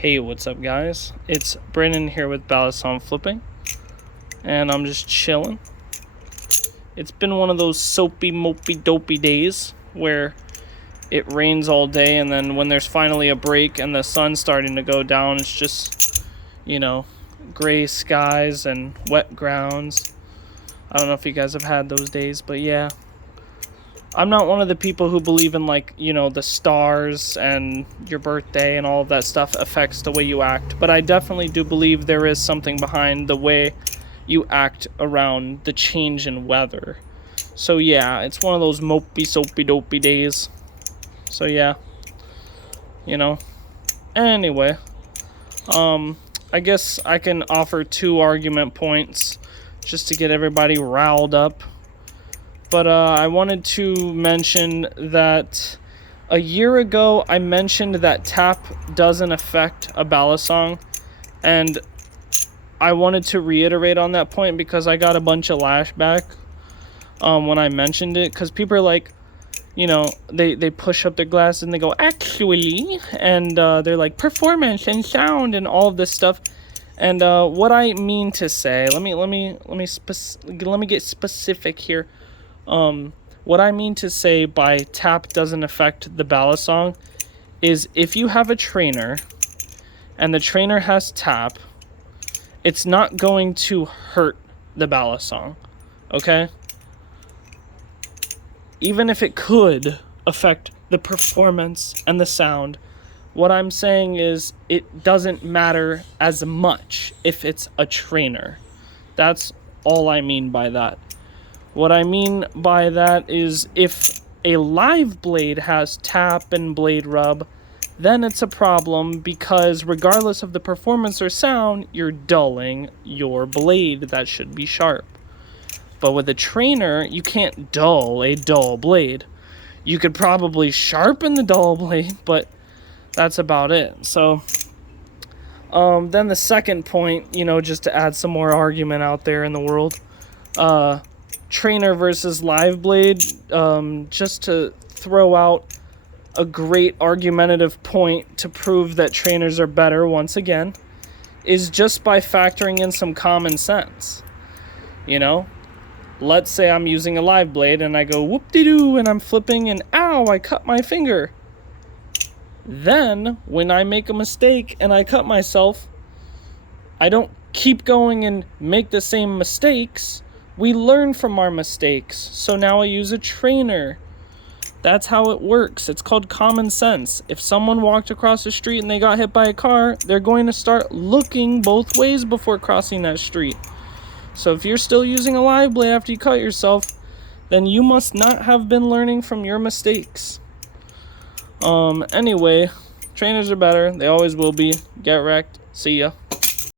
Hey, what's up, guys? It's Brandon here with Balisong Flipping, and I'm just chilling. It's been one of those soapy, mopey, dopey days where it rains all day, and then when there's finally a break and the sun's starting to go down, it's just, gray skies and wet grounds. I don't know if you guys have had those days, but yeah. I'm not one of the people who believe in, the stars and your birthday and all of that stuff affects the way you act. But I definitely do believe there is something behind the way you act around the change in weather. So yeah, it's one of those mopey, soapy, dopey days. So yeah, Anyway, I guess I can offer 2 argument points just to get everybody riled up. But I wanted to mention that a year ago I mentioned that tap doesn't affect a balisong, and I wanted to reiterate on that point because I got a bunch of lashback when I mentioned it, because people are like, they push up their glasses and they go, actually, and they're like, performance and sound and all of this stuff. And what I mean to say, let me get specific here. What I mean to say by tap doesn't affect the balisong is if you have a trainer and the trainer has tap, it's not going to hurt the balisong, okay? Even if it could affect the performance and the sound, what I'm saying is it doesn't matter as much if it's a trainer. That's all I mean by that. What I mean by that is if a live blade has tap and blade rub, then it's a problem because regardless of the performance or sound, you're dulling your blade that should be sharp. But with a trainer, you can't dull a dull blade. You could probably sharpen the dull blade, but that's about it. So then the second point, just to add some more argument out there in the world, trainer versus live blade, just to throw out a great argumentative point to prove that trainers are better once again, is just by factoring in some common sense. Let's say I'm using a live blade and I go whoop-de-doo and I'm flipping and ow, I cut my finger. Then when I make a mistake and I cut myself, I don't keep going and make the same mistakes. We learn from our mistakes, so now I use a trainer. That's how it works. It's called common sense. If someone walked across the street and they got hit by a car, they're going to start looking both ways before crossing that street. So if you're still using a live blade after you cut yourself, then you must not have been learning from your mistakes. Anyway, trainers are better. They always will be. Get wrecked. See ya.